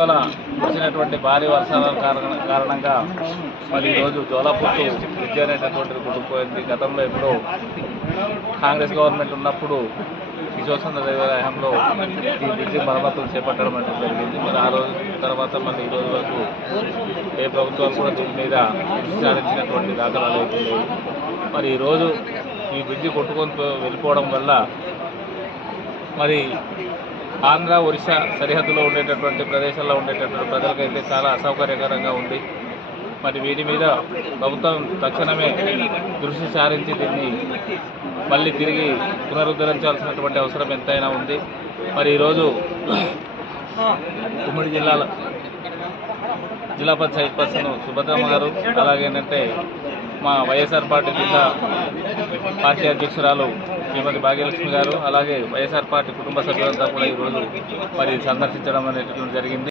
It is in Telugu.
ఇవాళ వచ్చినటువంటి భారీ వర్షాల కారణ కారణంగా మరి ఈరోజు జోలాపుట్టు విద్య అనేటటువంటిది కొట్టుకుపోయింది. గతంలో ఎప్పుడో కాంగ్రెస్ గవర్నమెంట్ ఉన్నప్పుడు కిషోచంద్ర దేవాలయంలో ఈ బ్రిడ్జి మరమ్మతులు చేపట్టడం అనేది జరిగింది. మరి ఆ రోజు తర్వాత మళ్ళీ ఈ రోజు వరకు ఏ ప్రభుత్వాలు కూడా దీని మీద దృష్టి దాఖలాలు అయితే మరి ఈరోజు ఈ బ్రిడ్జి కొట్టుకొని వెళ్ళిపోవడం వల్ల మరి ఆంధ్ర ఒరిస్సా సరిహద్దులో ఉండేటటువంటి ప్రదేశాల్లో ఉండేటటువంటి ప్రజలకైతే చాలా అసౌకర్యకరంగా ఉంది. మరి వీటి మీద ప్రభుత్వం తక్షణమే దృష్టి సారించి దీన్ని మళ్ళీ తిరిగి పునరుద్ధరించాల్సినటువంటి అవసరం ఎంతైనా ఉంది. మరి ఈరోజు ఉమ్మడి జిల్లాల జిల్లా పంచాయత్ పర్సన్ సుభద్రమ్మ గారు అలాగేంటంటే మా వైఎస్ఆర్ పార్టీ జిల్లా పార్టీ అధ్యక్షురాలు శ్రీమతి భాగ్యలక్ష్మి గారు అలాగే వైఎస్ఆర్ పార్టీ కుటుంబ సభ్యులంతా కూడా ఈరోజు మరి సందర్శించడం అనేటువంటి జరిగింది.